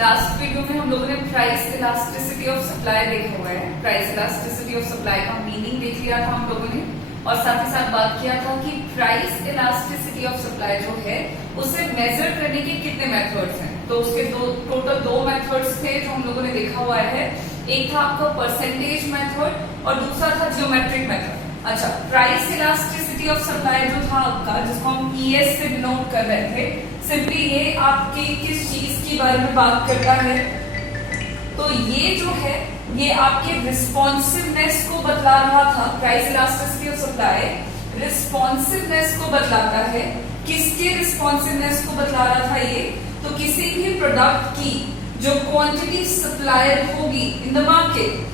Last video में हम लोगों ने प्राइस इलास्टिसिटी ऑफ सप्लाई देखा हुआ है। प्राइस इलास्टिसिटी ऑफ सप्लाई का मीनिंग देख लिया था हम लोगों ने, और साथ ही साथ बात किया था कि प्राइस इलास्टिसिटी ऑफ सप्लाई जो है उसे मेजर करने के कितने मेथड्स हैं। तो उसके टोटल दो मेथड्स थे जो हम लोगों ने देखा हुआ है। एक था आपका परसेंटेज मेथड और दूसरा था जियोमेट्रिक मेथड। अच्छा, प्राइस इलास्टिसिटी ऑफ सप्लाई जो था आपका, जिसको हम ES से डिनोट कर रहे थे, सिंपली ये आपके किस चीज के बारे में बात करता है, तो ये जो है ये आपके रिस्पॉन्सिवनेस को बतला रहा था। Price elasticity of supply responsiveness को बतलाता है। किसके रिस्पॉन्सिवनेस को बतला रहा था ये? तो किसी भी प्रोडक्ट की जो क्वांटिटी सप्लाइड होगी इन द मार्केट,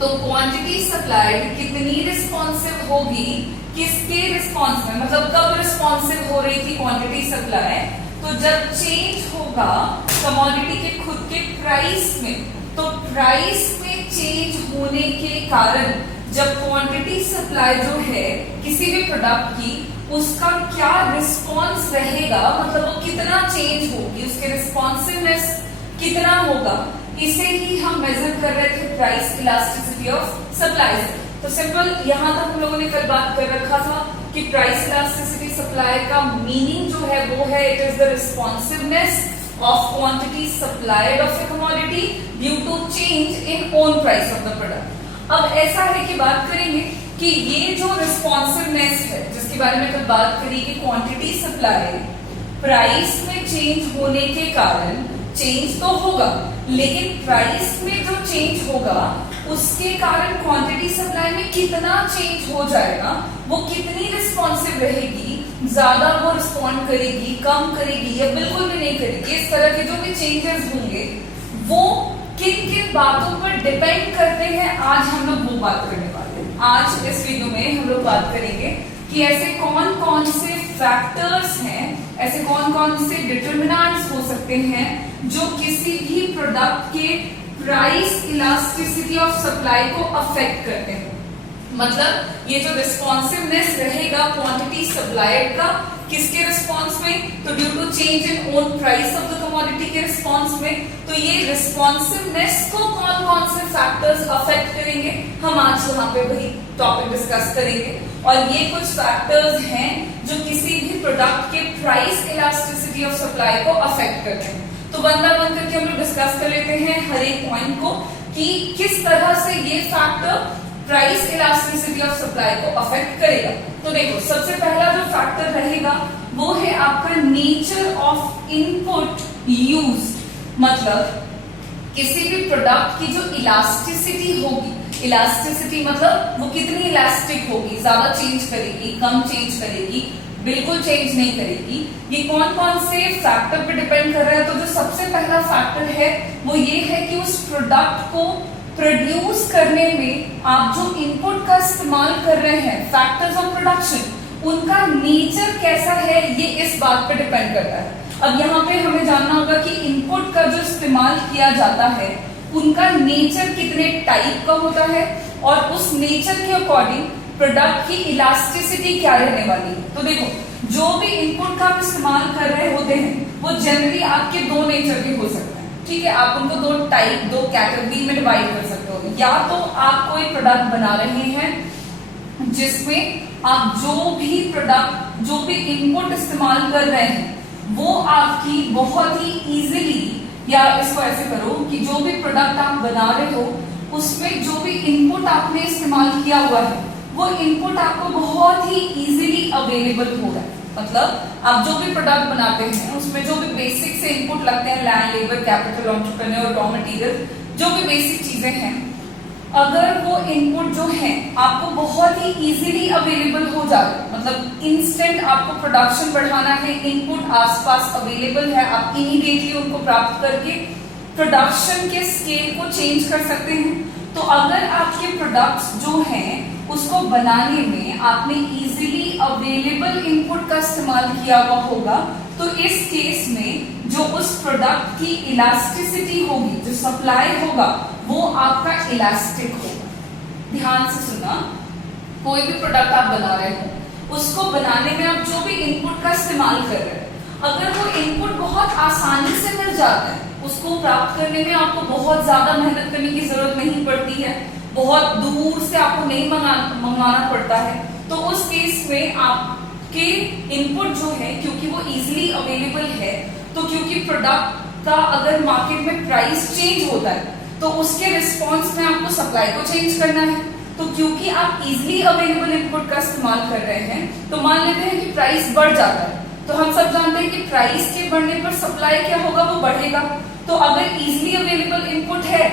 तो क्वांटिटी सप्लाइड कितनी रिस्पॉन्सिव होगी किसके रिस्पॉन्स में, मतलब कब रिस्पॉन्सिव हो रही थी क्वांटिटी सप्लाई, तो जब चेंज होगा कमोडिटी के खुद के प्राइस में। तो प्राइस में चेंज होने के कारण जब क्वांटिटी सप्लाई जो है किसी भी प्रोडक्ट की, उसका क्या रिस्पॉन्स रहेगा, मतलब वो कितना चेंज होगी, उसके रिस्पॉन्सिवनेस कितना होगा, इसे ही हम मेजर कर रहे थे प्राइस इलास्टिसिटी ऑफ सप्लाई। तो सिंपल यहां तक हम लोगों ने कल बात कर रखा था कि प्राइस इलास्टिसिटी सप्लाई का मीनिंग जो है वो है it is the responsiveness of quantity supplied of a commodity due to change in own price of the product. अब ऐसा है कि बात करेंगे कि ये जो रिस्पॉन्सिवनेस है जिसके बारे में कल बात करी कि क्वांटिटी सप्लाई प्राइस में चेंज होने के कारण चेंज तो होगा, लेकिन प्राइस में जो चेंज होगा उसके कारण क्वांटिटी सप्लाई में कितना चेंज हो जाएगा, वो कितनी रिस्पॉन्सिव रहेगी, ज्यादा वो रिस्पॉन्ड करेगी, कम करेगी या बिल्कुल भी नहीं करेगी, इस तरह के जो भी चेंजेस होंगे वो किन किन बातों पर डिपेंड करते हैं, आज हम लोग वो बात करने वाले हैं। आज इस वीडियो में हम लोग बात करेंगे कि ऐसे कौन कौन से फैक्टर्स हैं, ऐसे कौन कौन से डिटरमिनेंट्स हो सकते हैं जो किसी भी प्रोडक्ट के प्राइस इलास्टिसिटी ऑफ सप्लाई को अफेक्ट करते हैं। मतलब ये जो रिस्पॉन्सिवनेस रहेगा क्वांटिटी सप्लाइड का किसके रिस्पॉन्स में, तो due to change in own price of the commodity के रिस्पॉन्स में। तो ये रिस्पॉन्सिवनेस को कौन कौन से फैक्टर्स अफेक्ट करेंगे, हम आज वहां पे वही टॉपिक डिस्कस करेंगे। और ये कुछ फैक्टर्स हैं जो किसी भी प्रोडक्ट के प्राइस इलास्टिसिटी ऑफ सप्लाई को अफेक्ट करते हैं। तो वन बाय वन करके हम लोग डिस्कस कर लेते हैं हर एक पॉइंट को कि किस तरह से ये factor price elasticity of supply को अफेक्ट करेगा। तो देखो, सबसे पहला जो फैक्टर रहेगा वो है आपका नेचर ऑफ इनपुट यूज। मतलब किसी भी प्रोडक्ट की जो इलास्टिसिटी होगी, इलास्टिसिटी मतलब वो कितनी इलास्टिक होगी, ज्यादा चेंज करेगी, कम चेंज करेगी, बिल्कुल चेंज नहीं करेगी, ये कौन कौन से फैक्टर पे डिपेंड कर रहा है। तो जो सबसे पहला फैक्टर है वो ये है कि उस प्रोडक्ट को प्रोड्यूस करने में आप जो इनपुट का इस्तेमाल कर रहे हैं, फैक्टर्स ऑफ प्रोडक्शन, उनका नेचर कैसा है, ये इस बात पे डिपेंड करता है। अब यहाँ पे हमें जानना होगा कि इनपुट का जो इस्तेमाल किया जाता है उनका नेचर कितने टाइप का होता है और उस नेचर के अकॉर्डिंग प्रोडक्ट की इलास्टिसिटी क्या रहने वाली है। तो देखो, जो भी इनपुट का आप इस्तेमाल कर रहे होते हैं वो जनरली आपके दो नेचर के हो सकते हैं, ठीक है। आप उनको दो टाइप, दो कैटेगरी में डिवाइड कर सकते हो। या तो आप कोई प्रोडक्ट बना रहे हैं जिसमें आप जो भी प्रोडक्ट, जो भी इनपुट इस्तेमाल कर रहे हैं वो आपकी बहुत ही इजीली, या इसको ऐसे करो कि जो भी प्रोडक्ट आप बना रहे हो उसमें जो भी इनपुट आपने इस्तेमाल किया हुआ है वो इनपुट आपको बहुत ही इजीली अवेलेबल हो रहा है। मतलब आप जो भी प्रोडक्ट बनाते हैं उसमें जो भी बेसिक से इनपुट लगते हैं, land, labour, capital, entrepreneur, raw material, जो भी बेसिक चीजें हैं, अगर वो इनपुट जो है आपको बहुत ही इजीली अवेलेबल हो जाए, मतलब इंस्टेंट आपको प्रोडक्शन बढ़ाना है, इनपुट आसपास अवेलेबल है, आप इमीडिएटली उनको प्राप्त करके प्रोडक्शन के स्केल को चेंज कर सकते हैं। तो अगर आपके प्रोडक्ट्स जो हैं उसको बनाने में आपने इजीली अवेलेबल इनपुट का इस्तेमाल किया हुआ होगा, तो इस केस में जो उस प्रोडक्ट की इलास्टिसिटी होगी, जो सप्लाई होगा, वो आपका इलास्टिक होगा। ध्यान से सुनना, कोई भी प्रोडक्ट आप बना रहे हो उसको बनाने में आप जो भी इनपुट का इस्तेमाल कर रहे हैं, अगर वो इनपुट बहुत आसानी से मिल जाता है, उसको प्राप्त करने में आपको बहुत ज्यादा मेहनत करने की जरूरत नहीं पड़ती है, बहुत दूर से आपको नहीं मंगाना पड़ता है, तो उस केस में आपके इनपुट जो है क्योंकि वो इजीली अवेलेबल है, तो क्योंकि प्रोडक्ट का अगर मार्केट में प्राइस चेंज होता है तो उसके रिस्पॉन्स में आपको सप्लाई को चेंज करना है। तो क्योंकि आप इजीली अवेलेबल इनपुट का इस्तेमाल कर रहे हैं, तो मान लेते हैं कि प्राइस बढ़ जाता है, तो हम सब जानते हैं कि प्राइस के बढ़ने पर सप्लाई क्या होगा, वो बढ़ेगा। तो अगर इजीली अवेलेबल इनपुट है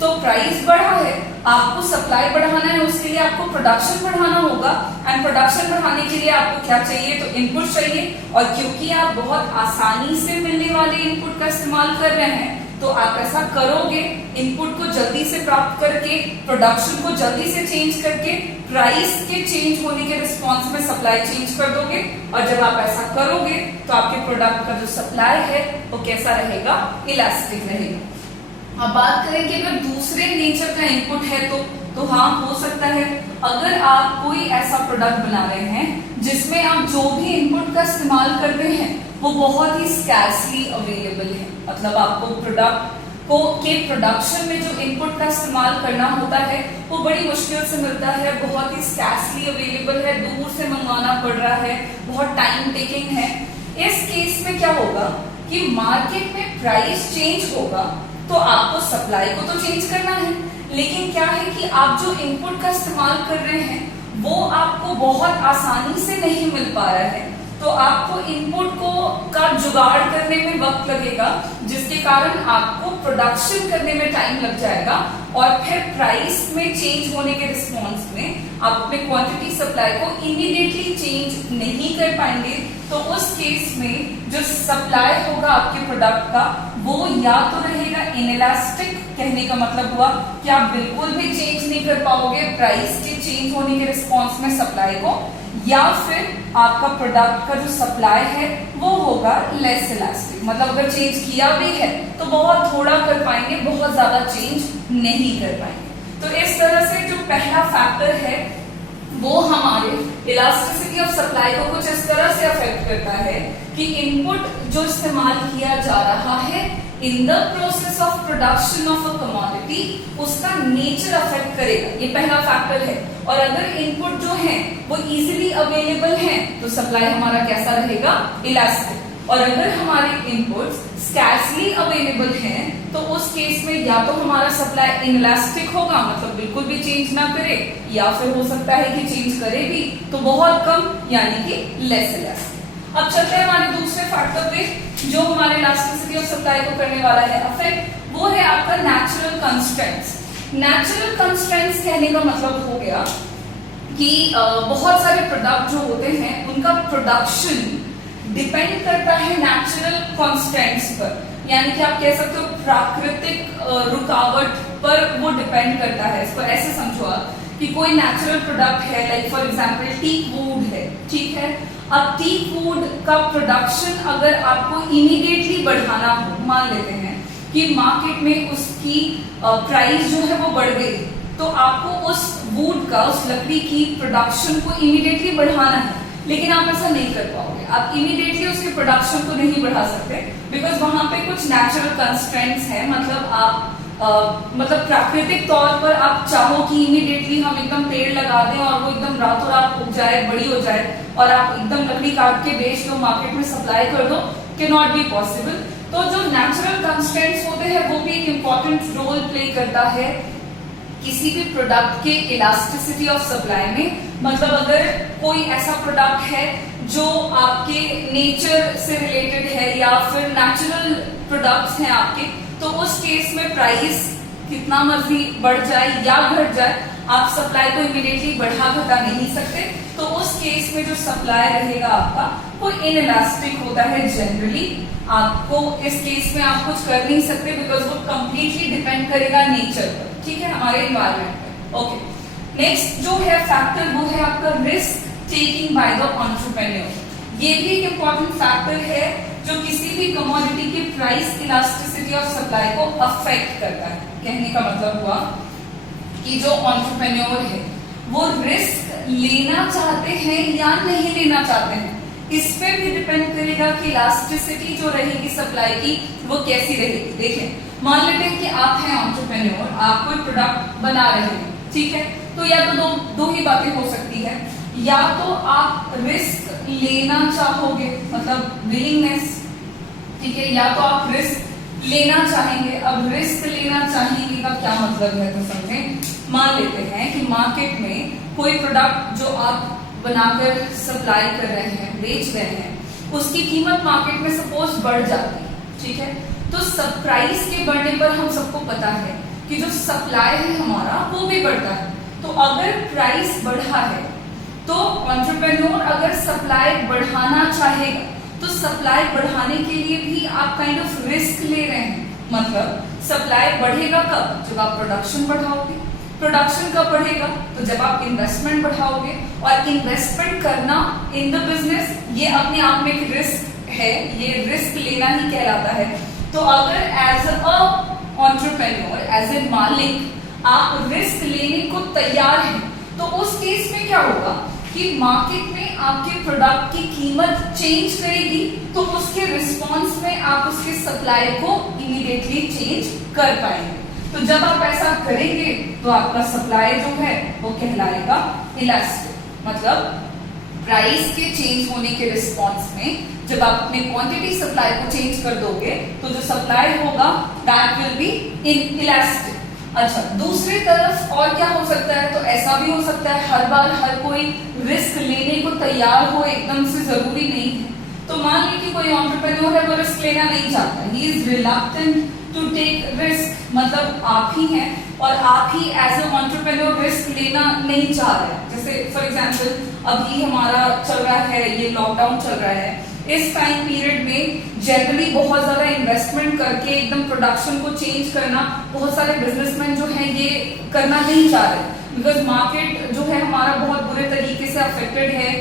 तो प्राइस बढ़ा है, आपको सप्लाई बढ़ाना है, उसके लिए आपको प्रोडक्शन बढ़ाना होगा, एंड प्रोडक्शन बढ़ाने के लिए आपको क्या चाहिए, तो इनपुट चाहिए। और क्योंकि आप बहुत आसानी से मिलने वाले इनपुट का इस्तेमाल कर रहे हैं, तो आप ऐसा करोगे, इनपुट को जल्दी से प्राप्त करके, प्रोडक्शन को जल्दी से चेंज करके, प्राइस के चेंज होने के रिस्पॉन्स में सप्लाई चेंज कर दोगे। और जब आप ऐसा करोगे तो आपके प्रोडक्ट का जो सप्लाई है वो कैसा रहेगा, इलास्टिक रहेगा। अब बात करें कि अगर दूसरे नेचर का इनपुट है तो हाँ, हो सकता है अगर आप कोई ऐसा प्रोडक्ट बना रहे हैं जिसमें आप जो भी इनपुट का इस्तेमाल कर रहे हैं वो बहुत ही स्कैर्सली अवेलेबल है, मतलब आपको प्रोडक्ट के प्रोडक्शन में जो इनपुट का इस्तेमाल करना होता है वो बड़ी मुश्किल से मिलता है, बहुत ही स्कैर्सली अवेलेबल है, दूर से मंगवाना पड़ रहा है, बहुत टाइम टेकिंग है। इस केस में क्या होगा कि मार्केट में प्राइस चेंज होगा तो आपको सप्लाई को तो चेंज करना है, लेकिन क्या है कि आप जो इनपुट का इस्तेमाल कर रहे हैं वो आपको बहुत आसानी से नहीं मिल पा रहा है, तो आपको इनपुट का जुगाड़ करने में वक्त लगेगा, जिसके कारण आपको प्रोडक्शन करने में टाइम लग जाएगा, और फिर प्राइस में चेंज होने के रिस्पॉन्स में आप अपने क्वांटिटी सप्लाई को इमीडिएटली चेंज नहीं कर पाएंगे। तो उस केस में जो सप्लाई होगा आपके प्रोडक्ट का वो या तो रहेगा इनइलास्टिक, कहने का मतलब हुआ कि आप बिल्कुल भी चेंज नहीं कर पाओगे प्राइस के चेंज होने के रिस्पॉन्स में सप्लाई को, या फिर आपका प्रोडक्ट का जो सप्लाई है वो होगा लेस इलास्टिक, मतलब अगर चेंज किया भी है तो बहुत थोड़ा कर पाएंगे, बहुत ज्यादा चेंज नहीं कर पाएंगे। तो इस तरह से जो पहला फैक्टर है वो हमारे इलास्टिसिटी ऑफ सप्लाई को कुछ इस तरह से अफेक्ट करता है कि इनपुट जो इस्तेमाल किया जा रहा है in the process of production of a commodity, उसका नेचर अफेक्ट करेगा, ये पहला फैक्टर है। और अगर इनपुट जो है वो इजीली अवेलेबल है तो सप्लाई हमारा कैसा रहेगा, इलास्टिक। और अगर हमारे इनपुट्स स्कैर्सली अवेलेबल हैं तो उस केस में या तो हमारा सप्लाई इनइलास्टिक होगा, मतलब बिल्कुल भी चेंज ना करे, या फिर हो सकता है कि चेंज करे भी तो बहुत कम, यानी कि लेस इलास्टिक। अब चलते हैं हमारे दूसरे फैक्टर पे जो हमारे इलास्टिसिटी ऑफ सप्लाई को करने वाला है अफेक्ट, वो है आपका नेचुरल कंस्ट्रेंट्स। नेचुरल कंस्ट्रेंट्स कहने का मतलब हो गया कि बहुत सारे प्रोडक्ट जो होते हैं उनका प्रोडक्शन डिपेंड करता है नेचुरल कॉन्स्टेंट्स पर, यानी कि आप कह सकते हो प्राकृतिक रुकावट पर वो डिपेंड करता है। इसको ऐसे समझो आप कि कोई नेचुरल प्रोडक्ट है, like for example teak wood है, ठीक है। अब टीक वुड का प्रोडक्शन अगर आपको इमीडिएटली बढ़ाना हो, मान लेते हैं कि मार्केट में उसकी प्राइस जो है वो बढ़ गई, तो आपको उस वुड का, उस लकड़ी की प्रोडक्शन को इमीडिएटली बढ़ाना है, लेकिन आप ऐसा नहीं कर पाओगे, आप इमीडिएटली उसके प्रोडक्शन को नहीं बढ़ा सकते, बिकॉज वहां पे कुछ नेचुरल कंस्ट्रेंट्स है, मतलब आप मतलब प्राकृतिक तौर पर आप चाहो कि इमीडिएटली हम एकदम पेड़ लगा दें और वो एकदम रातों रात उग जाए, बड़ी हो जाए, और आप एकदम लकड़ी काट के बेच दो, मार्केट में सप्लाई कर दो, कैन नॉट बी पॉसिबल। तो जो नेचुरल कंस्ट्रेंट्स होते हैं वो भी एक इम्पॉर्टेंट रोल प्ले करता है किसी भी प्रोडक्ट के इलास्टिसिटी ऑफ सप्लाई में। मतलब अगर कोई ऐसा प्रोडक्ट है जो आपके नेचर से रिलेटेड है या फिर नेचुरल प्रोडक्ट्स हैं आपके, तो उस केस में प्राइस कितना मर्जी बढ़ जाए या घट जाए, आप सप्लाई को इमीडिएटली बढ़ा घटा नहीं सकते। तो उस केस में जो सप्लाई रहेगा आपका वो इनइलास्टिक होता है जनरली। आपको इस केस में आप कुछ कर नहीं सकते, बिकॉज वो कंप्लीटली डिपेंड करेगा नेचर पर, ठीक है, हमारे एनवायरमेंट पर। ओके, नेक्स्ट जो है फैक्टर वो है आपका risk taking by the entrepreneur. ये भी एक इम्पॉर्टेंट फैक्टर है जो किसी भी कमोडिटी की प्राइस इलास्टिसिटी ऑफ सप्लाई को अफेक्ट करता है। कहने का मतलब हुआ कि जो एंटरप्रेन्योर है वो रिस्क लेना चाहते हैं या नहीं लेना चाहते हैं, इस पे भी डिपेंड करेगा कि इलास्टिसिटी जो रहेगी सप्लाई की वो कैसी रहेगी। देखें, मान लेते हैं कि आप हैं एंटरप्रेन्योर, आप कोई प्रोडक्ट बना रहे हैं, ठीक है, तो या तो दो ही बातें हो सकती है, या तो आप रिस्क लेना चाहोगे, मतलब विलिंगनेस, ठीक है, या तो आप रिस्क लेना चाहेंगे। अब रिस्क लेना चाहेंगे का क्या मतलब है तो समझें। मान लेते हैं कि मार्केट में कोई प्रोडक्ट जो आप बनाकर सप्लाई कर रहे हैं, बेच रहे हैं, उसकी कीमत मार्केट में सपोज बढ़ जाती है, ठीक है, तो सब प्राइस के बढ़ने पर हम सबको पता है कि जो सप्लाई है हमारा वो भी बढ़ता है। तो अगर प्राइस बढ़ा है तो एंटरप्रेन्योर अगर सप्लाई बढ़ाना चाहेगा तो सप्लाई बढ़ाने के लिए भी आप काइंड ऑफ रिस्क ले रहे हैं। मतलब सप्लाई बढ़ेगा कब? जब आप प्रोडक्शन बढ़ाओगे। प्रोडक्शन कब बढ़ेगा? तो जब आप इन्वेस्टमेंट बढ़ाओगे। और इन्वेस्टमेंट करना इन द बिजनेस ये अपने आप में एक रिस्क है, ये रिस्क लेना ही कहलाता है। तो अगर as a entrepreneur, as a मालिक आप रिस्क लेने को तैयार हैं, तो उस केस में क्या होगा कि मार्केट में आपके प्रोडक्ट की कीमत चेंज करेगी, तो उसके रिस्पॉन्स में आप उसके सप्लाई को इमीडिएटली चेंज कर पाएंगे। तो जब आप ऐसा करेंगे तो आपका सप्लाई जो है वो कहलाएगा इलास्टिक। मतलब प्राइस के चेंज होने के रिस्पॉन्स में जब आप अपने क्वांटिटी सप्लाई को चेंज कर दोगे तो जो सप्लाई होगा that will be in elastic. अच्छा, दूसरी तरफ और क्या हो सकता है? तो ऐसा भी हो सकता है हर बार हर कोई रिस्क लेने को तैयार हो एकदम से जरूरी नहीं है। तो मान लीजिए कि कोई एंटरप्रेन्योर है वो रिस्क लेना नहीं चाहता, he is reluctant to take risk, मतलब आप ही हैं और आप ही एज ए एंटरप्रेन्योर रिस्क लेना नहीं चाह रहे हैं। जैसे फॉर एग्जांपल अभी हमारा चल रहा है, ये लॉकडाउन चल रहा है, इस टाइम पीरियड में जनरली बहुत ज्यादा इन्वेस्टमेंट करके एकदम प्रोडक्शन को चेंज करना बहुत सारे बिजनेसमैन जो हैं ये करना नहीं चाह रहे, बिकॉज मार्केट जो है हमारा बहुत बुरे तरीके से अफेक्टेड है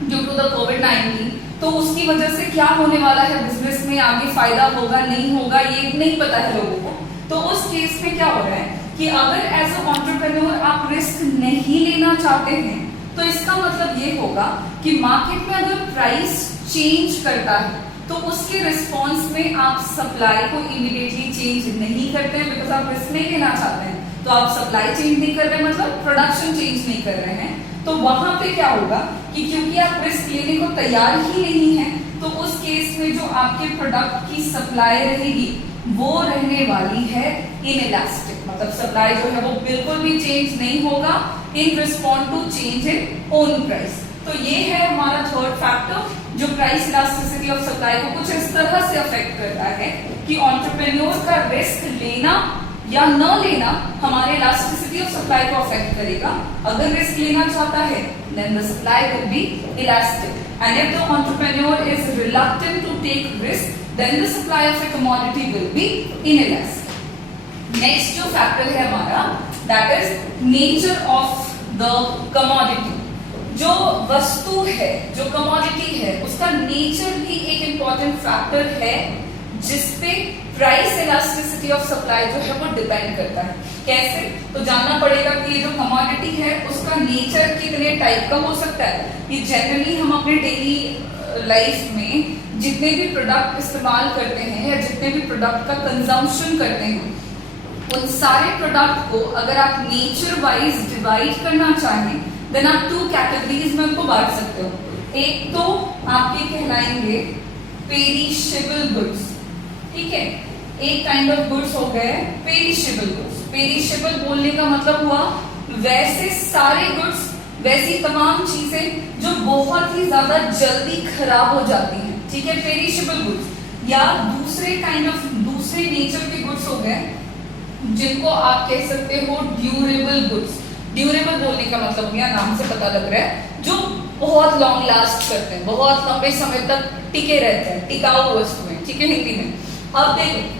ड्यू टू द कोविड-19। तो उसकी वजह से क्या होने वाला है बिजनेस में, आगे फायदा होगा नहीं होगा ये नहीं पता है लोगों को। तो उस केस में क्या हो रहा है कि अगर एज अ एंटरप्रेन्योर आप रिस्क नहीं लेना चाहते हैं तो इसका मतलब ये होगा कि मार्केट में अगर प्राइस चेंज करता है तो उसके रिस्पॉन्स में आप सप्लाई को इमीडिएटली चेंज नहीं करते हैं, बिकॉज आप रिस्क नहीं लेना चाहते हैं। तो आप सप्लाई चेंज नहीं कर रहे, मतलब प्रोडक्शन चेंज नहीं कर रहे हैं। तो वहां पे क्या होगा कि क्योंकि आप रिस्क लेने को तैयार ही नहीं है, तो उस केस में जो आपके प्रोडक्ट की सप्लाई रहेगी वो रहने वाली है इनइलास्टिक। मतलब सप्लाई जो है वो बिल्कुल भी चेंज नहीं होगा in respond to change in own price. तो ये है हमारा थर्ड फैक्टर जो प्राइस इलास्टिसिटी ऑफ सप्लाई को कुछ इस तरह से अफेक्ट करता है कि एंटरप्रेन्योर का रिस्क लेना या न लेना हमारे इलास्टिसिटी ऑफ सप्लाई को अफेक्ट करेगा। अगर रिस्क लेना चाहता है then the supply will be elastic, and if the entrepreneur is reluctant to take risk then the supply of a commodity will be inelastic. Next जो फैक्टर है हमारा that is nature of the commodity। जो वस्तु है, जो commodity है, उसका nature भी एक इंपॉर्टेंट फैक्टर है जिसपे प्राइस इलास्टिसिटी ऑफ सप्लाई जो है वो डिपेंड करता है। कैसे? तो जानना पड़ेगा कि ये जो कमोडिटी है उसका नेचर कितने टाइप का हो सकता है। ये जनरली हम अपने डेली लाइफ में जितने भी प्रोडक्ट इस्तेमाल करते हैं या जितने भी प्रोडक्ट का कंजम्पशन करते हैं उन सारे प्रोडक्ट को अगर आप नेचर वाइज डिवाइड करना चाहें देन आप टू कैटेगरीज में उनको बांट सकते हो। एक तो आपके कहलाएंगे पेरिशेबल गुड्स, ठीक है, एक काइंड ऑफ गुड्स हो गए पेरिशेबल गुड्स। पेरिशेबल बोलने का मतलब हुआ वैसे सारे गुड्स, वैसी तमाम चीजें जो बहुत ही ज्यादा जल्दी खराब हो जाती हैं, ठीक है, पेरिशेबल गुड्स। या दूसरे काइंड ऑफ दूसरे नेचर के गुड्स हो गए जिनको आप कह सकते हो ड्यूरेबल गुड्स। ड्यूरेबल बोलने का मतलब गया नाम से पता लग रहा है जो बहुत लॉन्ग लास्ट करते हैं, बहुत लंबे समय तक टिके रहते हैं, टिकाऊ वस्तुएं, ठीक है हिंदी में। अब देखो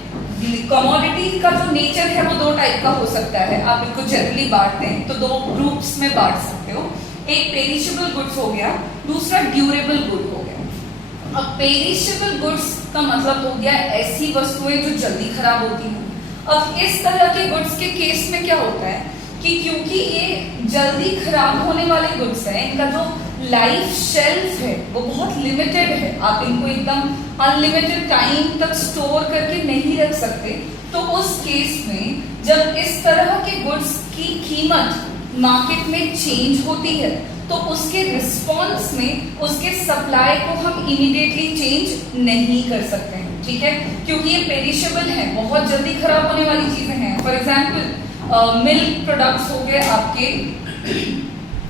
कमोडिटी का जो नेचर है वो दो टाइप का हो सकता है, आप इनको जनरली बांटते हैं तो दो ग्रुप्स में बांट सकते हो। एक पेरिशेबल गुड्स हो गया, दूसरा ड्यूरेबल गुड हो गया। अब पेरिशेबल गुड्स का मतलब हो गया ऐसी वस्तुएं जो जल्दी खराब होती हैं। अब इस तरह के गुड्स के केस में क्या होता है कि क्योंकि ये जल्दी खराब होने वाले गुड्स हैं, इनका जो लाइफ शेल्फ है वो बहुत लिमिटेड है, आप इनको एकदम अनलिमिटेड टाइम तक स्टोर करके नहीं रख सकते। तो उस केस में जब इस तरह के गुड्स की कीमत मार्केट में चेंज होती है तो उसके रिस्पॉन्स में उसके सप्लाई को हम इमीडिएटली चेंज नहीं कर सकते हैं, ठीक है, क्योंकि ये पेरिशेबल है, बहुत जल्दी खराब होने वाली चीजें हैं। फॉर एग्जाम्पल मिल्क प्रोडक्ट्स हो गए आपके,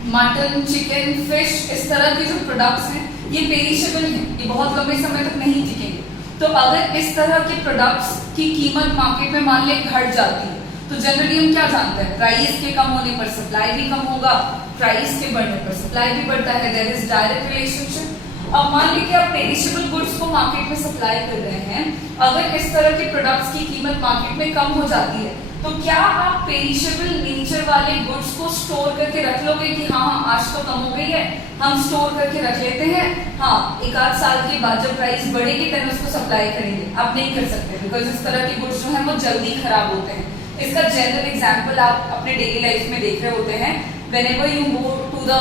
मटन, चिकन, फिश, इस तरह के जो प्रोडक्ट्स हैं ये पेरिशेबल हैं, ये बहुत लंबे समय तक नहीं टिकेंगे। तो अगर इस तरह के प्रोडक्ट्स की कीमत मार्केट में मान ले घट जाती है तो जनरली हम क्या जानते हैं, प्राइस के कम होने पर सप्लाई भी कम होगा, प्राइस के बढ़ने पर सप्लाई भी बढ़ता है, देयर इज डायरेक्ट रिलेशनशिप। अब मान लीजिए आप पेरिशेबल गुड्स को मार्केट में सप्लाई कर रहे हैं, अगर इस तरह के प्रोडक्ट्स की कीमत मार्केट में कम हो जाती है तो क्या आप पेरिशेबल नेचर वाले गुड्स को स्टोर करके रख लोगे कि हाँ आज तो कम हो गई है, हम स्टोर करके रख लेते हैं, हाँ एक आध साल के बाद जब प्राइस बढ़ेगी तब उसको सप्लाई करेंगे? आप नहीं कर सकते, बिकॉज इस तरह के गुड्स जो है वो जल्दी खराब होते हैं। इसका जनरल एग्जाम्पल आप अपने डेली लाइफ में देख रहे होते हैं, whenever you go to the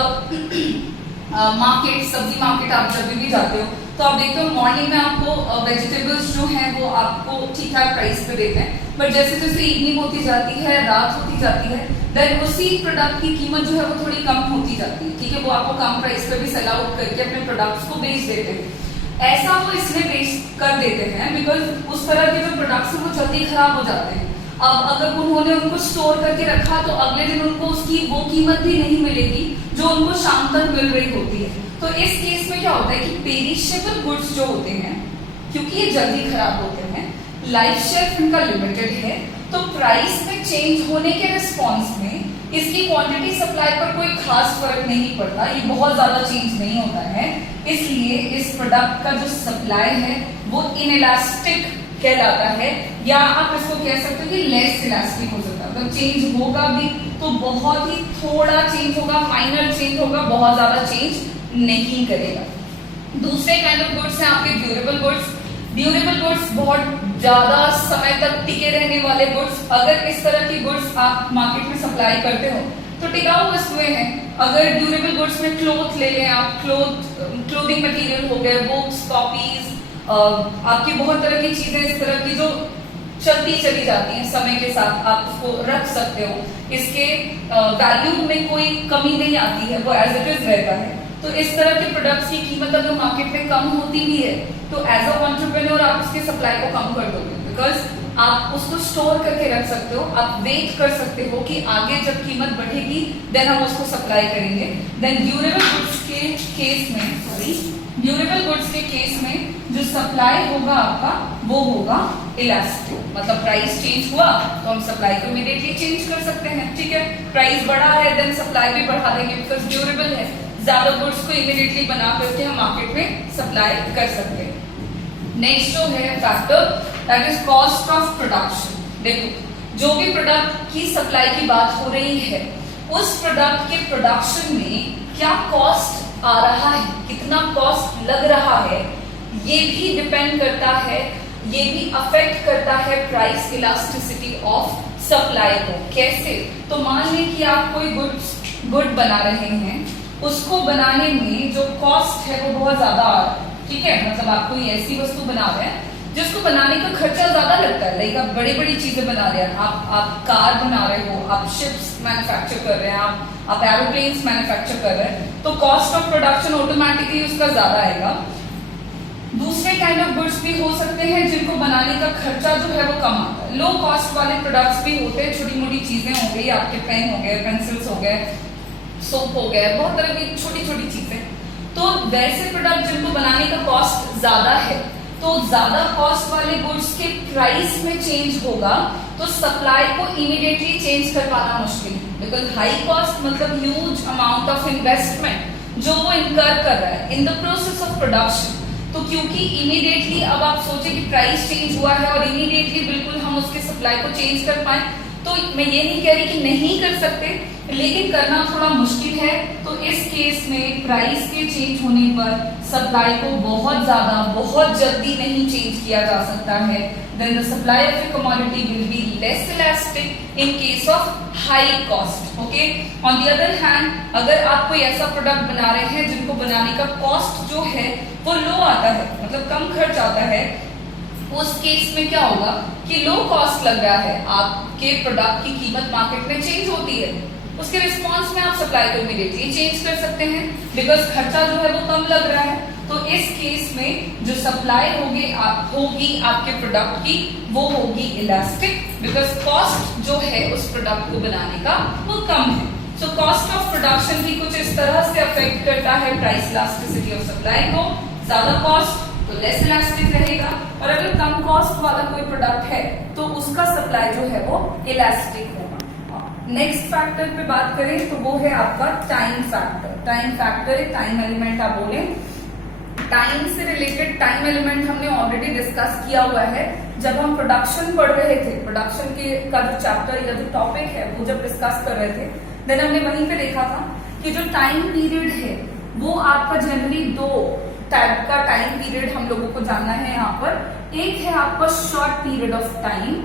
market, सब्जी मार्केट आप जब भी जाते हो तो आप देखते हो मॉर्निंग में आपको वेजिटेबल्स जो हैं वो आपको ठीक ठाक प्राइस पे देते हैं, बट जैसे जैसे इवनिंग होती जाती है, रात होती जाती है, देन उसी प्रोडक्ट की कीमत जो है वो थोड़ी कम होती जाती है, ठीक है, वो आपको कम प्राइस पे भी सेल आउट करके अपने प्रोडक्ट्स को बेच देते हैं। ऐसा वो इसलिए बेच कर देते हैं बिकॉज उस तरह के जो प्रोडक्ट्स हैं वो जल्दी खराब हो जाते हैं। अब अगर उन्होंने उनको स्टोर करके रखा तो अगले दिन उनको उसकी वो कीमत भी नहीं मिलेगी जो उनको शाम तक मिल रही होती है। तो इस केस में क्या होता है कि पेरिशेबल गुड्स जो होते हैं, क्योंकि ये जल्दी खराब होते हैं, लाइफ शेल्फ इनका लिमिटेड है, तो प्राइस में चेंज होने के रिस्पॉन्स में इसकी क्वांटिटी सप्लाई पर कोई खास फर्क नहीं पड़ता, ये बहुत ज्यादा चेंज नहीं होता है, इसलिए इस प्रोडक्ट का जो सप्लाई है वो इनइलास्टिक कहलाता है, या आप इसको कह सकते हो कि लेस इलास्टिक हो सकता है, मतलब चेंज होगा भी तो बहुत ही थोड़ा चेंज होगा, माइनर चेंज होगा, बहुत ज्यादा चेंज नहीं करेगा। दूसरे काइंड ऑफ गुड्स हैं आपके ड्यूरेबल गुड्स। ड्यूरेबल गुड्स बहुत ज्यादा समय तक टिके रहने वाले गुड्स। अगर इस तरह की गुड्स आप मार्केट में सप्लाई करते हो तो टिकाऊ वस्तुएं हैं। अगर ड्यूरेबल गुड्स में क्लोथ ले लें आप, क्लोथिंग मटेरियल हो गए, बुक्स, कॉपीज, आपकी बहुत तरह की चीजें इस तरह की जो चलती चली जाती हैं समय के साथ, आप उसको रख सकते हो, इसके वैल्यू में कोई कमी नहीं आती है, वो एज इट इज रहता है। तो इस तरह के प्रोडक्ट्स की कीमत अगर मार्केट में कम होती भी है तो एज अ एंटरप्रेन्योर आप उसके सप्लाई को कम कर दोगे, बिकॉज आप उसको स्टोर करके रख सकते हो, आप वेट कर सकते हो कि आगे जब कीमत बढ़ेगी देन हम उसको सप्लाई करेंगे। देन ड्यूरेबल गुड्स के केस में, ड्यूरेबल गुड्स के केस में जो सप्लाई होगा आपका वो होगा इलास्टिक, मतलब प्राइस चेंज हुआ तो हम सप्लाई को इमीडिएटली चेंज कर सकते हैं, ठीक है, प्राइस बढ़ा है देन सप्लाई भी बढ़ा देंगे बिकॉज ड्यूरेबल है, ज्यादा गुड्स को इमीडिएटली बना करके हम मार्केट में सप्लाई कर सकते हैं। नेक्स्ट जो है factor that is cost of production. देखो जो भी प्रोडक्ट की सप्लाई की बात हो रही है उस प्रोडक्ट के प्रोडक्शन में क्या कॉस्ट आ रहा है, कितना कॉस्ट लग रहा है, ये भी डिपेंड करता है, ये भी अफेक्ट करता है प्राइस इलास्टिसिटी ऑफ सप्लाई को। कैसे? तो मान लें कि आप कोई गुड बना रहे हैं, उसको बनाने में जो कॉस्ट है वो बहुत ज्यादा आ रहा है, ठीक है, मतलब आप कोई ऐसी वस्तु बना रहे हैं जिसको बनाने का खर्चा ज्यादा लगता है, लाइक आप बड़ी बड़ी चीजें बना रहे हैं, आप कार बना रहे हो, आप शिप्स मैन्युफैक्चर कर रहे हैं, आप एरोप्लेन्स मैन्युफैक्चर कर रहे हैं, तो कॉस्ट ऑफ प्रोडक्शन ऑटोमेटिकली उसका ज्यादा आएगा। दूसरे काइंड ऑफ गुड्स भी हो सकते हैं जिनको बनाने का खर्चा जो है वो कम आता है, लो कॉस्ट वाले प्रोडक्ट्स भी होते हैं, छोटी मोटी चीजें हो गई, आपके पेन हो गए, पेंसिल्स हो गए, सोप हो गए, बहुत तरह की छोटी छोटी चीजें। तो वैसे प्रोडक्ट जिनको बनाने का कॉस्ट ज्यादा है, तो ज्यादा कॉस्ट वाले गुड्स के प्राइस में चेंज होगा तो सप्लाई को इमीडिएटली चेंज कर पाना मुश्किल है, बिकॉज हाई कॉस्ट मतलब ह्यूज अमाउंट ऑफ इन्वेस्टमेंट जो वो इनकर कर रहा है in the process of production. तो क्योंकि इमीडिएटली अब आप सोचे कि प्राइस चेंज हुआ है और इमीडिएटली बिल्कुल हम उसके सप्लाई को चेंज कर पाए, तो मैं ये नहीं कह रही कि नहीं कर सकते, लेकिन करना थोड़ा मुश्किल है। तो इस केस में प्राइस के चेंज होने पर सप्लाई को बहुत ज्यादा बहुत जल्दी नहीं चेंज किया जा सकता है, then the supply of a commodity will be less elastic in case of high cost. Okay, on the other hand, अगर आप कोई ऐसा प्रोडक्ट बना रहे हैं जिनको बनाने का कॉस्ट जो है वो लो आता है, मतलब कम खर्च आता है, उस केस में क्या होगा कि लो कॉस्ट लग रहा है, आपके प्रोडक्ट की कीमत मार्केट में चेंज होती है, उसके रिस्पॉन्स में आप सप्लाई को इमीडिएटली चेंज कर सकते हैं बिकॉज खर्चा जो है वो कम लग रहा है। तो इस केस में जो सप्लाई होगी आपके प्रोडक्ट की वो होगी इलास्टिक बिकॉज कॉस्ट जो है उस प्रोडक्ट को बनाने का वो कम है। सो कॉस्ट ऑफ प्रोडक्शन भी कुछ इस तरह से अफेक्ट करता है प्राइस इलास्टिसिटी ऑफ सप्लाई को। ज्यादा कॉस्ट तो लेस इलास्टिक रहेगा, और अगर कम कॉस्ट वाला कोई प्रोडक्ट है तो उसका सप्लाई जो है वो इलास्टिक होगा। नेक्स्ट फैक्टर पे बात करें तो वो है आपका टाइम फैक्टर। टाइम फैक्टर एक टाइम एलिमेंट आप बोले, टाइम से रिलेटेड टाइम एलिमेंट हमने ऑलरेडी डिस्कस किया हुआ है जब हम प्रोडक्शन पढ़ रहे थे। प्रोडक्शन का जो चैप्टर या जो टॉपिक है वो जब डिस्कस कर रहे थे देन हमने वहीं पे देखा था कि जो टाइम पीरियड है वो आपका जनरली दो टाइप का टाइम पीरियड हम लोगों को जानना है यहाँ पर। एक है आपका शॉर्ट पीरियड ऑफ टाइम,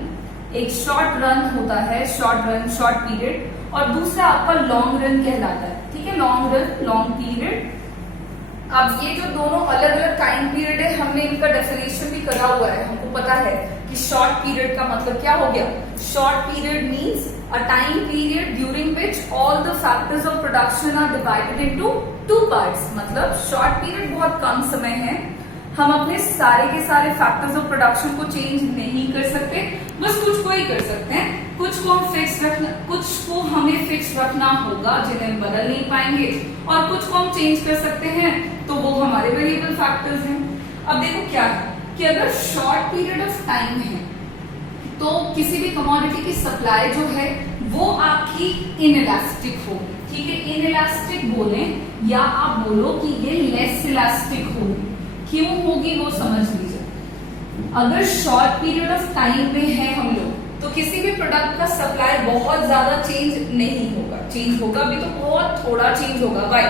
एक शॉर्ट रन होता है, शॉर्ट रन शॉर्ट पीरियड, और दूसरा आपका लॉन्ग रन कहलाता है। ठीक है, लॉन्ग रन लॉन्ग पीरियड। अब ये जो दोनों अलग अलग टाइम पीरियड है हमने इनका डेफिनेशन भी करा हुआ है। हमको पता है कि शॉर्ट पीरियड का मतलब क्या हो गया। Short period means a time period during which all the factors of production are divided into two parts. मतलब शॉर्ट पीरियड बहुत कम समय है, हम अपने सारे के सारे फैक्टर्स ऑफ प्रोडक्शन को चेंज नहीं कर सकते, बस कुछ को ही कर सकते हैं। कुछ को हम फिक्स रखना, कुछ को हमें फिक्स रखना होगा जिन्हें हम बदल नहीं पाएंगे, और कुछ को हम चेंज कर सकते हैं तो वो हमारे वेरिएबल फैक्टर्स हैं। अब देखो क्या है कि अगर शॉर्ट पीरियड ऑफ टाइम है तो किसी भी कमोडिटी की सप्लाई जो है वो आपकी इनइलास्टिक होगी। ठीक है, इनइलास्टिक बोले या आप बोलो कि ये लेस इलास्टिक होगी। क्यों होगी वो समझ लीजिए। अगर शॉर्ट पीरियड ऑफ टाइम में है हम लोग तो किसी भी प्रोडक्ट का सप्लाई बहुत ज्यादा चेंज नहीं होगा, चेंज होगा भी तो बहुत थोड़ा चेंज होगा। व्हाई?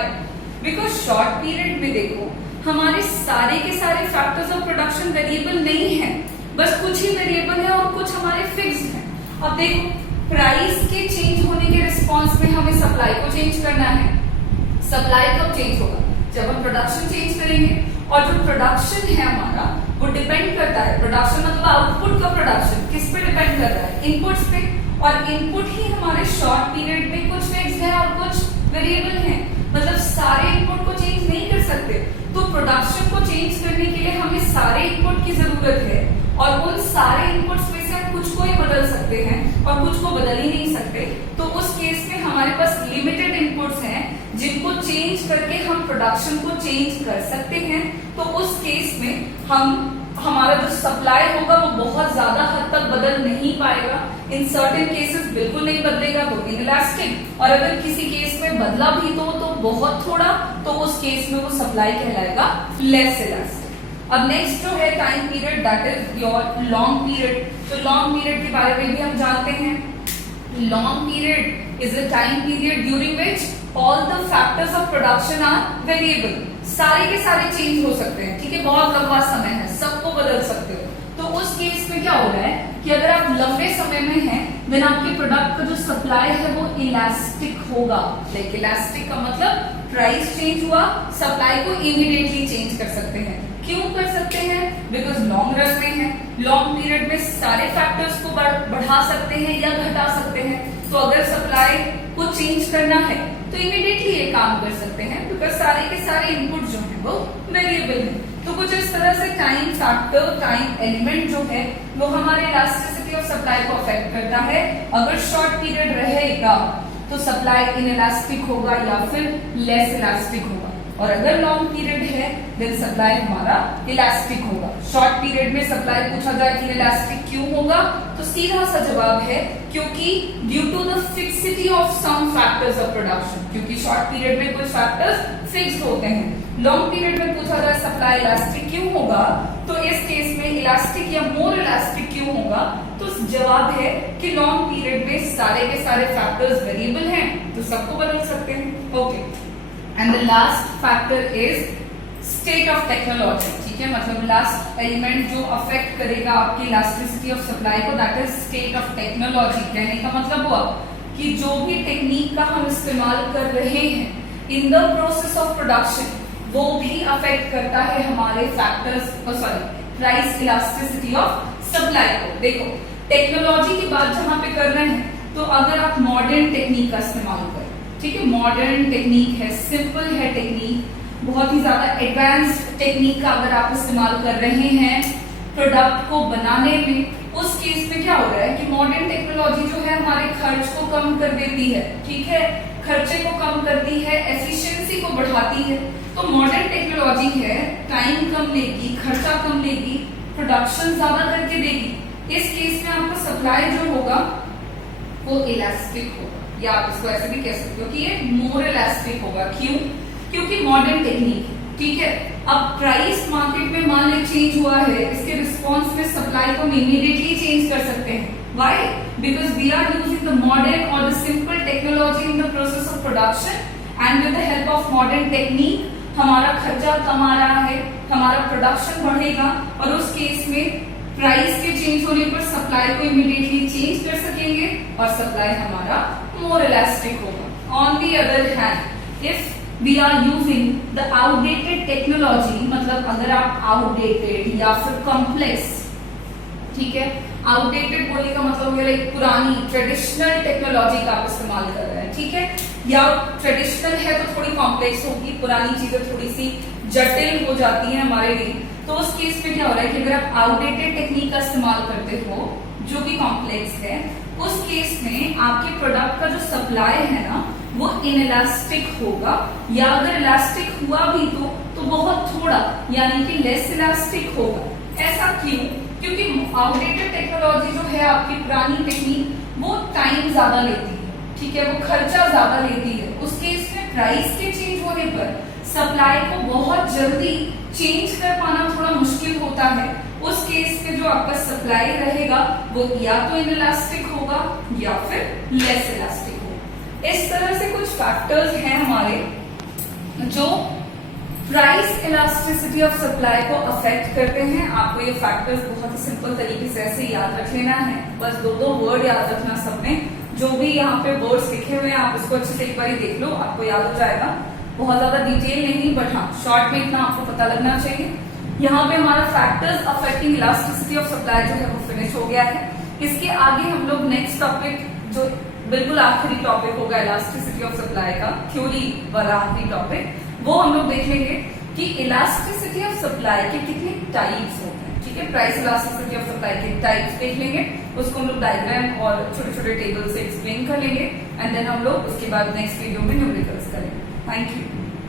बिकॉज शॉर्ट पीरियड में देखो हमारे सारे के सारे फैक्टर्स ऑफ प्रोडक्शन वेरिएबल नहीं है, बस कुछ ही वेरिएबल है और कुछ हमारे फिक्स्ड है। अब देखो प्राइस के चेंज होने के रिस्पॉन्स में हमें सप्लाई को चेंज करना है। सप्लाई कब चेंज होगा? जब हम प्रोडक्शन चेंज करेंगे, और जो प्रोडक्शन है हमारा वो डिपेंड करता है, प्रोडक्शन मतलब आउटपुट का प्रोडक्शन किस पे डिपेंड कर रहा है? इनपुट्स पे, और इनपुट ही हमारे शॉर्ट पीरियड में कुछ फिक्स्ड है और कुछ वेरिएबल है। मतलब सारे इनपुट को चेंज नहीं कर सकते, तो प्रोडक्शन को चेंज करने के लिए हमें सारे इनपुट की जरूरत है, और उन सारे इनपुट्स में से हम कुछ को ही बदल सकते हैं और कुछ को बदल ही नहीं सकते। तो उस केस में हमारे पास लिमिटेड इनपुट्स हैं जिनको चेंज करके हम प्रोडक्शन को चेंज कर सकते हैं। तो उस केस में हमारा जो सप्लाई होगा वो बहुत ज्यादा हद तक बदल नहीं पाएगा। इन सर्टेन केसेस बिल्कुल नहीं बदलेगा तो इनइलास्टिक, और अगर किसी केस में बदला भी तो बहुत थोड़ा, तो उस केस में वो सप्लाई कहलाएगा लेस इलास्टिक। अब नेक्स्ट जो है time period that is your long period. तो लॉन्ग पीरियड के बारे में भी हम जानते हैं। Long period is a time period during which all the factors of production are variable. सारे के सारे चेंज हो सकते हैं। ठीक है, बहुत लंबा समय है, सबको बदल सकते हो। तो उस केस में क्या हो रहा है कि अगर आप लंबे समय में हैं देन आपके प्रोडक्ट का जो सप्लाई है वो इलास्टिक होगा। लाइक इलास्टिक का मतलब प्राइस चेंज हुआ, सप्लाई को इमीडिएटली चेंज कर सकते हैं। क्यों कर सकते हैं? बिकॉज लॉन्ग रन में है, लॉन्ग पीरियड में सारे फैक्टर्स को बढ़ा सकते हैं या घटा सकते हैं। तो अगर सप्लाई को चेंज करना है तो इमीडिएटली ये काम कर सकते हैं बिकॉज सारे के सारे इनपुट जो है वो वेरिएबल है। तो कुछ इस तरह से टाइम फैक्टर, टाइम एलिमेंट जो है वो हमारे इलास्टिसिटी ऑफ सप्लाई को अफेक्ट करता है। अगर शॉर्ट पीरियड रहेगा तो सप्लाई इनइलास्टिक होगा या फिर लेस इलास्टिक होगा, और अगर लॉन्ग पीरियड है देन सप्लाई हमारा इलास्टिक होगा। शॉर्ट पीरियड में सप्लाई पूछा जाए कि इलास्टिक क्यों होगा, तो सीधा सा जवाब है क्योंकि due to the fixity of some factors of production. क्योंकि शॉर्ट पीरियड में कुछ फैक्टर्स फिक्स्ड होते हैं। लॉन्ग पीरियड में पूछा जाए सप्लाई इलास्टिक क्यों होगा, तो इस केस में इलास्टिक या मोर इलास्टिक क्यों होगा, तो जवाब है कि लॉन्ग पीरियड में सारे के सारे फैक्टर्स वेरिएबल हैं तो सबको बदल सकते हैं। Okay, and the last factor is state of technology। ठीक है, मतलब लास्ट एलिमेंट जो अफेक्ट करेगा आपकी इलास्टिसिटी ऑफ सप्लाई को, that is state of technology. कहने का मतलब हुआ कि जो भी टेक्निक का हम इस्तेमाल कर रहे हैं in the process of production, वो भी अफेक्ट करता है हमारे factors, price elasticity of supply को। देखो टेक्नोलॉजी की बात जहां पे कर रहे हैं, तो अगर आप मॉडर्न टेक्निक का इस्तेमाल करें, ठीक है, मॉडर्न टेक्निक है, सिंपल है टेक्निक, बहुत ही ज्यादा एडवांस्ड टेक्निक का अगर आप इस्तेमाल कर रहे हैं प्रोडक्ट को बनाने में, उस केस में क्या हो रहा है कि मॉडर्न टेक्नोलॉजी जो है हमारे खर्च को कम कर देती है, ठीक है, खर्चे को कम करती है, एफिशिएंसी को बढ़ाती है। तो मॉडर्न टेक्नोलॉजी है, टाइम कम लेगी, खर्चा कम लेगी, प्रोडक्शन ज्यादा करके देगी। इस केस में आपका सप्लाई जो होगा वो इलास्टिक होगा, या आप इसको ऐसे भी कह सकते हो कि ये मोर इलास्टिक होगा। क्यों? क्योंकि मॉडर्न टेक्निक, ठीक है। अब प्राइस मार्केट में मान ली चेंज हुआ है, इसके रिस्पॉन्स में सप्लाई को हम इमीडिएटली चेंज कर सकते हैं। Why? Because we are using the modern or the simple technology in the process of production, and with the help of modern technique हमारा खर्चा कम आ रहा है, हमारा प्रोडक्शन बढ़ेगा, और उस केस में प्राइस के चेंज होने पर सप्लाई को इमीडिएटली चेंज कर सकेंगे और सप्लाई हमारा मोर इलास्टिक होगा। On the other hand, if we are using the outdated technology, मतलब अगर आप आउटडेटेड या फिर कॉम्प्लेक्स, ठीक है, आउटडेटेड बोलने का मतलब हो गया पुरानी ट्रेडिशनल टेक्नोलॉजी का आप इस्तेमाल कर रहे हैं, ठीक है, या ट्रेडिशनल है तो थोड़ी कॉम्प्लेक्स होगी, पुरानी चीजें थोड़ी सी जटिल हो जाती है हमारे लिए। तो उस केस में क्या हो रहा है कि अगर आप आउटडेटेड टेक्निक का इस्तेमाल करते हो जो भी कॉम्प्लेक्स है, उस केस में आपके प्रोडक्ट का जो सप्लाई है ना वो इनइलास्टिक होगा, या अगर इलास्टिक हुआ भी तो बहुत थोड़ा, यानी कि लेस इलास्टिक होगा। ऐसा क्यों? क्योंकि आउटडेटेड टेक्नोलॉजी जो है आपकी पुरानी टेक्निक वो टाइम ज्यादा लेती है, ठीक है, वो खर्चा ज्यादा लेती है। उस केस में प्राइस के चेंज होने पर सप्लाई को बहुत जल्दी चेंज कर पाना थोड़ा मुश्किल होता है। उस केस में जो आपका सप्लाई रहेगा वो या तो इनइलास्टिक होगा या फिर लेस इलास्टिक होगा। इस तरह से कुछ फैक्टर्स हैं हमारे जो प्राइस इलास्टिसिटी ऑफ सप्लाई को अफेक्ट करते हैं। आपको ये फैक्टर्स बहुत ही सिंपल तरीके से ऐसे याद रख लेना है, बस दो वर्ड याद रखना सबने। जो भी यहाँ पे वर्ड्स लिखे हुए हैं आप इसको अच्छे से एक बार देख लो, आपको याद हो जाएगा। बहुत ज्यादा डिटेल नहीं, बट हाँ शॉर्ट में इतना आपको पता लगना चाहिए। यहाँ पे हमारा factors affecting elasticity of supply जो है वो फिनिश हो गया है। इसके आगे हम लोग नेक्स्ट टॉपिक, जो बिल्कुल आखिरी टॉपिक होगा इलास्टिसिटी ऑफ सप्लाई का, थ्योरी वाला आखिरी टॉपिक, वो हम लोग देख लेंगे कि इलास्टिसिटी ऑफ सप्लाई के कितने टाइप्स होते हैं, ठीक है। प्राइस इलास्टिसिटी ऑफ सप्लाई के टाइप्स देख लेंगे, उसको हम लोग डायग्राम और छोटे छोटे टेबल से एक्सप्लेन कर लेंगे, एंड देन हम लोग उसके बाद नेक्स्ट वीडियो में न्यूमेरिकल्स करेंगे। Thank you.